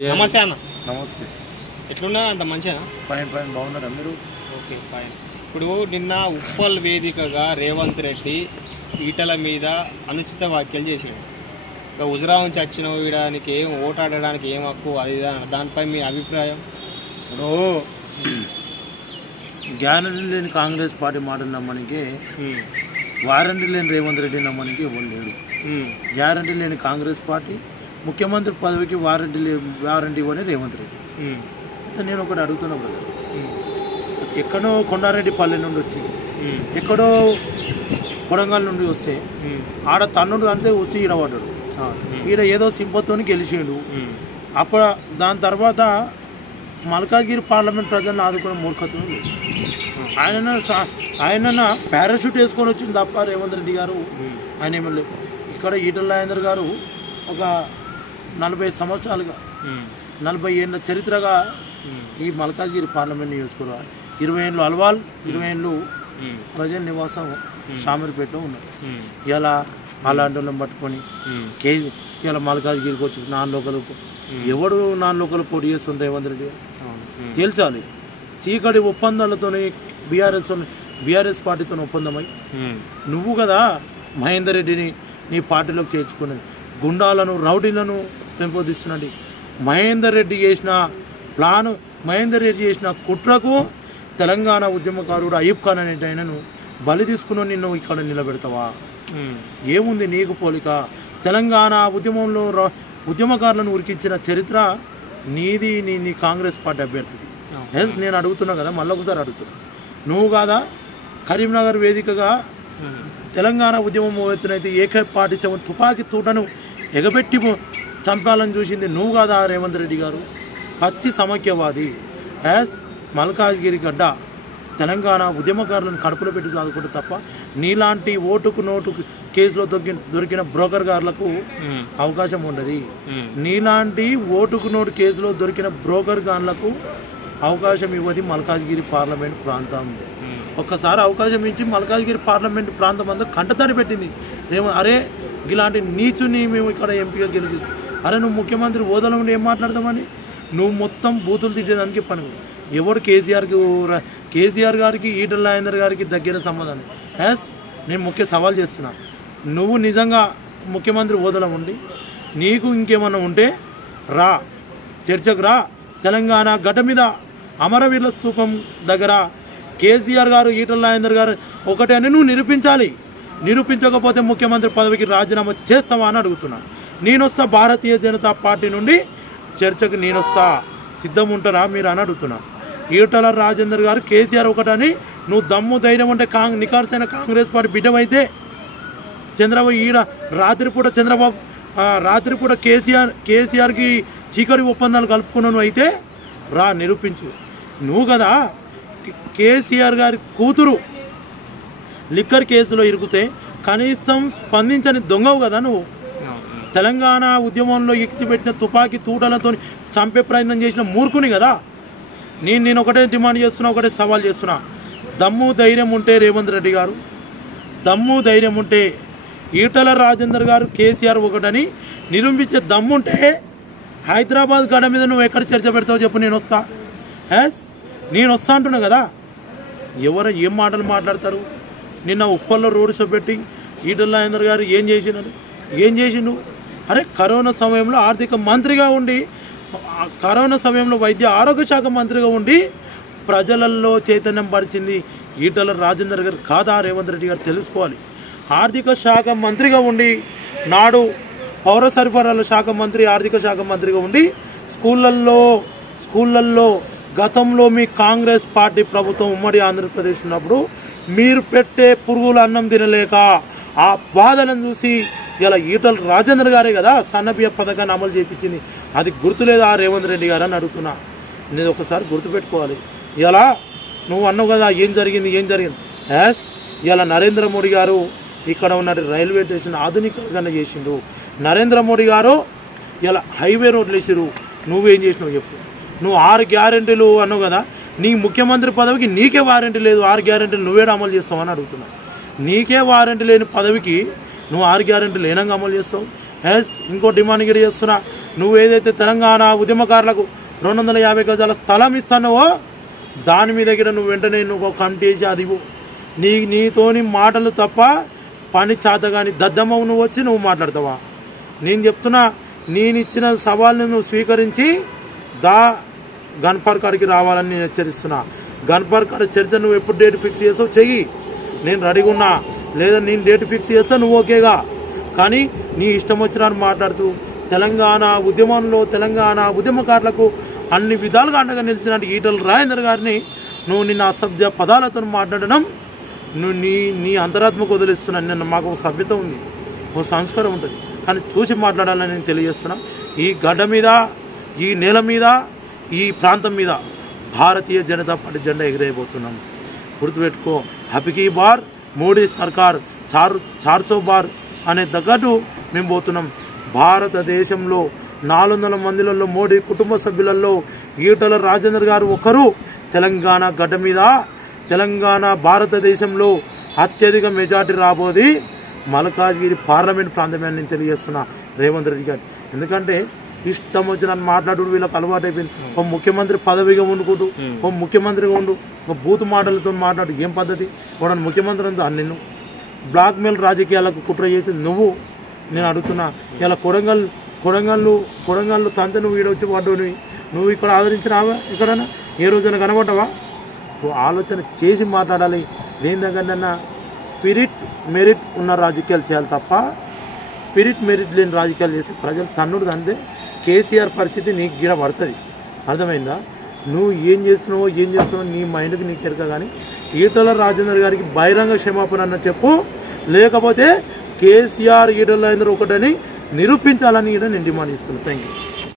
నమస్తే అన్న. నమస్తే. ఎట్లున్నా అంత మంచిగా? ఫైన్ ఫైన్ బాగున్నారా మీరు? Okay fine. ఇప్పుడు నిన్న ఉప్పల్ వేదికగా రేవంత్ రెడ్డి ఈటల మీద అనుచిత వ్యాఖ్యలు చేసాడు. ఇంకా హుజురా నుంచి వచ్చిన వీడానికి ఏం ఓటాడడానికి ఏం హక్కు అది దానిపై మీ అభిప్రాయం? ఇప్పుడు గ్యారంటీ లేని కాంగ్రెస్ పార్టీ మాట నమ్మనికి, వారంటీ లేని రేవంత్ రెడ్డి నమ్మనికి ఎవరు లేడు. గ్యారంటీ లేని కాంగ్రెస్ పార్టీ, ముఖ్యమంత్రి పదవికి వారంటీ ఇవ్వని రేవంత్ రెడ్డి. నేను ఒకటి అడుగుతున్నా బ్రదర్, ఎక్కడో కొండారెడ్డిపల్లి నుండి వచ్చి ఎక్కడో కొడంగల్ నుండి వస్తే ఆడ తన్నుడు అంటే వచ్చి ఈడ పడ్డాడు. ఈడ ఏదో సింపతోని గెలిచిండు. అప్పుడు దాని తర్వాత మల్కాజ్గిరి పార్లమెంట్ ప్రజలను ఆదుకునే మూర్ఖత్వం లేదు. ఆయన పారాషూట్ వేసుకొని వచ్చింది తప్ప రేవంత్ రెడ్డి గారు ఆయన ఏమీ లేదు. ఇక్కడ ఈటల రాజేందర్ గారు ఒక 40 సంవత్సరాలుగా 40 ఏళ్ళ చరిత్రగా ఈ మల్కాజ్గిరి పార్లమెంట్ నియోజకవర్గం 20 ఏళ్ళు అల్వాల్, 20 ఏళ్ళు ప్రజల నివాసం షామీర్పేటలో ఉన్నారు. ఇలా అలాంటి వాళ్ళని పట్టుకొని ఇలా మల్కాజ్గిరికి వచ్చి నాన్ లోకల్ ఎవడు నాన్ లోకల్ పోటీ చేస్తుంటే రేవంత్ రెడ్డి తేల్చాలి. చీకటి ఒప్పందాలతో బీఆర్ఎస్ పార్టీతో ఒప్పందమై నువ్వు కదా మహేందర్ రెడ్డిని నీ పార్టీలోకి చేర్చుకున్నది. గుండాలను రౌడీలను పెంపొందిస్తున్నది మహేందర్ రెడ్డి చేసిన ప్లాను, మహేందర్ రెడ్డి చేసిన కుట్రకు తెలంగాణ ఉద్యమకారుడు అయ్యూబ్ ఖాన్ అనేటైనను బలి తీసుకుని నిన్ను ఇక్కడ నిలబెడతావా? ఏముంది నీకు పోలిక? తెలంగాణ ఉద్యమంలో ఉద్యమకారులను ఉరికించిన చరిత్ర నీది, నీ కాంగ్రెస్ పార్టీ అభ్యర్థిది. నేను అడుగుతున్నా కదా, మళ్ళొకసారి అడుగుతున్నా, నువ్వు కాదా కరీంనగర్ వేదికగా తెలంగాణ ఉద్యమం ఎత్తునైతే AK-47 తుపాకీ తూటను ఎగబెట్టి చంపాలని చూసింది నువ్వు కాదా రేవంత్ రెడ్డి గారు? పచ్చి సమైక్యవాది. మల్కాజ్గిరి గడ్డ తెలంగాణ ఉద్యమకారులను కడుపులో పెట్టి సాదుకుంటే తప్ప నీలాంటి ఓటుకు నోటు కేసులో దొరికిన బ్రోకర్ గారులకు అవకాశం ఉండదు. నీలాంటి ఓటుకు నోటు కేసులో దొరికిన బ్రోకర్ గారులకు అవకాశం ఇవ్వది మల్కాజ్గిరి పార్లమెంట్ ప్రాంతం. ఒక్కసారి అవకాశం ఇచ్చి మల్కాజ్గిరి పార్లమెంట్ ప్రాంతం అంతా కంటతడి పెట్టింది. అరే ఇలాంటి నీచుని మేము ఇక్కడ ఎంపీగా గెలిపిస్తాం. అరే నువ్వు ముఖ్యమంత్రి హోదాలో ఉండి ఏం మాట్లాడతామని నువ్వు మొత్తం బూతులు తిట్టేదానికి పని. ఎవడు కేసీఆర్ గారికి ఈటల రాజేందర్ గారికి దగ్గర సంబంధం. నేను ముఖ్య సవాల్ చేస్తున్నా, నువ్వు నిజంగా ముఖ్యమంత్రి హోదాలో ఉండి నీకు ఇంకేమన్నా ఉంటే రా, చర్చకు రా. తెలంగాణ గడ్డ మీద అమరవీరుల స్తూపం దగ్గర కేసీఆర్ గారు ఈటల రాజేందర్ గారు ఒకటే అని నువ్వు నిరూపించాలి. నిరూపించకపోతే ముఖ్యమంత్రి పదవికి రాజీనామా చేస్తావా అని అడుగుతున్నా. నేనొస్తా, భారతీయ జనతా పార్టీ నుండి చర్చకు నేనొస్తా, సిద్ధం ఉంటారా మీరు అని అడుగుతున్నా. ఈటల రాజేందర్ గారు కేసీఆర్ ఒకటని నువ్వు దమ్ము ధైర్యం అంటే నికార్సైన కాంగ్రెస్ పార్టీ బిడ్డవైతే చంద్రబాబు ఈడ రాత్రిపూట కేసీఆర్కి చీకటి ఒప్పందాలు కలుపుకున్నాను అయితే రా నిరూపించు. నువ్వు కదా కేసీఆర్ గారి కూతురు లిక్కర్ కేసులో ఇరుకుతే కనీసం స్పందించని దొంగవు కదా నువ్వు. తెలంగాణ ఉద్యమంలో ఎక్సిపెట్టిన తుపాకీ తూటలతో చంపే ప్రయత్నం చేసిన మూర్ఖుని కదా. నేను ఒకటే డిమాండ్ చేస్తున్నా, ఒకటే సవాల్ చేస్తున్నా. దమ్ము ధైర్యం ఉంటే రేవంత్ రెడ్డి గారు, దమ్ము ధైర్యం ఉంటే ఈటల రాజేందర్ గారు కేసీఆర్ ఒకటని నిరూపించే దమ్ముంటే హైదరాబాద్ గడ మీద నువ్వు ఎక్కడ చర్చ పెడతావు చెప్పు, నేను వస్తా. నేను వస్తా అంటున్నా కదా. ఎవరు ఏం మాటలు మాట్లాడతారు? నిన్న ఉప్పల్లో రోడ్ షో పెట్టి ఈటల రాజేందర్ గారు ఏం చేసిండు? అరే కరోనా సమయంలో ఆర్థిక మంత్రిగా ఉండి, కరోనా సమయంలో వైద్య ఆరోగ్య శాఖ మంత్రిగా ఉండి ప్రజలలో చైతన్యం పరిచింది ఈటల రాజేందర్ గారు కాదా రేవంత్ రెడ్డి గారు తెలుసుకోవాలి. ఆర్థిక శాఖ మంత్రిగా ఉండి నాడు పౌర సరఫరాల శాఖ మంత్రి, ఆర్థిక శాఖ మంత్రిగా ఉండి స్కూళ్ళల్లో గతంలో మీ కాంగ్రెస్ పార్టీ ప్రభుత్వం ఉమ్మడి ఆంధ్రప్రదేశ్ ఉన్నప్పుడు మీరు పెట్టే పురుగుల అన్నం తినలేక ఆ బాధలను చూసి ఇలా ఈటల రాజేందర్ గారే కదా సన్నబియ్య పథకాన్ని అమలు చేయించింది. అది గుర్తులేదా రేవంత్ రెడ్డి గారు అని అడుగుతున్నా. నేను ఒకసారి గుర్తుపెట్టుకోవాలి. ఇలా నువ్వు అన్నావు కదా ఏం జరిగింది. ఇలా నరేంద్ర మోడీ గారు ఇక్కడ ఉన్న రైల్వే స్టేషన్ ఆధునికంగా చేసిండు. నరేంద్ర మోడీ గారు ఇలా హైవే రోడ్లు వేసిరు. నువ్వేం చేసినావు చెప్పు. నువ్వు 6 గ్యారెంటీలు అన్నావు కదా, నీ ముఖ్యమంత్రి పదవికి నీకే వారంటీ లేదు. 6 గ్యారెంటీలు నువ్వేడా అమలు చేస్తావని అడుగుతున్నా. నీకే వారంటీ లేని పదవికి నువ్వు 6 గ్యారెంటీలు ఏనంగా అమలు చేస్తావు? ఇంకో డిమాండ్ గిరి చేస్తున్నా, నువ్వు ఏదైతే తెలంగాణ ఉద్యమకారులకు 250 గజాల స్థలం ఇస్తానో దాని మీద దగ్గర నువ్వు వెంటనే నువ్వు కమిటేసి అది నీతోని మాటలు తప్ప పని చేతగాని దద్దమ్మ నువ్వు వచ్చి నువ్వు మాట్లాడతావా? నేను చెప్తున్నా, నేను ఇచ్చిన సవాల్ని నువ్వు స్వీకరించి గన్పర్ కాడికి రావాలని నేను హెచ్చరిస్తున్నా. గన్పర్ కాడ చర్చ నువ్వు ఎప్పుడు డేట్ ఫిక్స్ చేస్తావు చెయ్యి, నేను రెడీగా ఉన్నా. లేదా నేను డేట్ ఫిక్స్ చేస్తా నువ్వు ఓకేగా, కానీ నీ ఇష్టం వచ్చినట్టు మాట్లాడుతూ తెలంగాణ ఉద్యమంలో తెలంగాణ ఉద్యమకారులకు అన్ని విధాలుగా అండగా నిలిచినట్టు ఈటల రాజేందర్ గారిని నువ్వు నిన్న అసభ్య పదాలతో మాట్లాడడం నువ్వు నీ అంతరాత్మకు వదిలేస్తున్నాను. నిన్న మాకు ఒక సభ్యత ఉంది, ఒక సంస్కారం ఉంటుంది, కానీ చూసి మాట్లాడాలని నేను తెలియజేస్తున్నా. ఈ గడ్డ మీద, ఈ నేల మీద, ఈ ప్రాంతం మీద భారతీయ జనతా పార్టీ జెండా ఎగిరేయబోతున్నాం. గుర్తుపెట్టుకో, అబికీ బార్ మోడీ సర్కార్ 400 బార్ అనే తగ్గట్టు మేము పోతున్నాం. భారతదేశంలో 400 మందిలలో మోడీ కుటుంబ సభ్యులలో ఈటల రాజేందర్ గారు ఒకరు. తెలంగాణ గడ్డ మీద, తెలంగాణ భారతదేశంలో అత్యధిక మెజార్టీ రాబోది మల్కాజ్గిరి పార్లమెంట్ ప్రాంతమే అని నేను తెలియజేస్తున్నా రేవంత్ రెడ్డి గారు. ఎందుకంటే ఇష్టం వచ్చిన మాట్లాడు వీళ్ళకి అలవాటు అయిపోయింది. ఒక ముఖ్యమంత్రి పదవిగా వండుకుంటూ, ఒక ముఖ్యమంత్రిగా ఉండు, ఒక బూత్ మాటలతో మాట్లాడు ఏం పద్ధతి? కూడా ముఖ్యమంత్రి అంతా నిన్ను బ్లాక్మెయిల్ రాజకీయాలకు కుట్ర చేసింది నువ్వు. నేను అడుగుతున్నా, ఇలా కొడంగల్లు తంత నువ్వు ఈడొచ్చి పడ్డవు, నువ్వు ఇక్కడ ఆదరించినావా? ఎక్కడన్నా ఏ రోజైనా కనబడ్డావా? సో ఆలోచన చేసి మాట్లాడాలి. దేని దగ్గరన్నా స్పిరిట్ మెరిట్ ఉన్న రాజకీయాలు చేయాలి తప్ప స్పిరిట్ మెరిట్ లేని రాజకీయాలు చేసి ప్రజలు తన్నుడు అంతే. కేసీఆర్ పరిస్థితి నీకు గిడ పడుతుంది, అర్థమైందా? నువ్వు ఏం చేస్తున్నావో నీ మైండ్కి నీకు ఎరక. కానీ ఈటల రాజేందర్ గారికి బహిరంగ క్షమాపణ అన్న చెప్పు, లేకపోతే కేసీఆర్ ఈటల రాజేందర్ ఒకటని నిరూపించాలని కూడా నేను డిమాండ్ ఇస్తున్నాను. Thank you.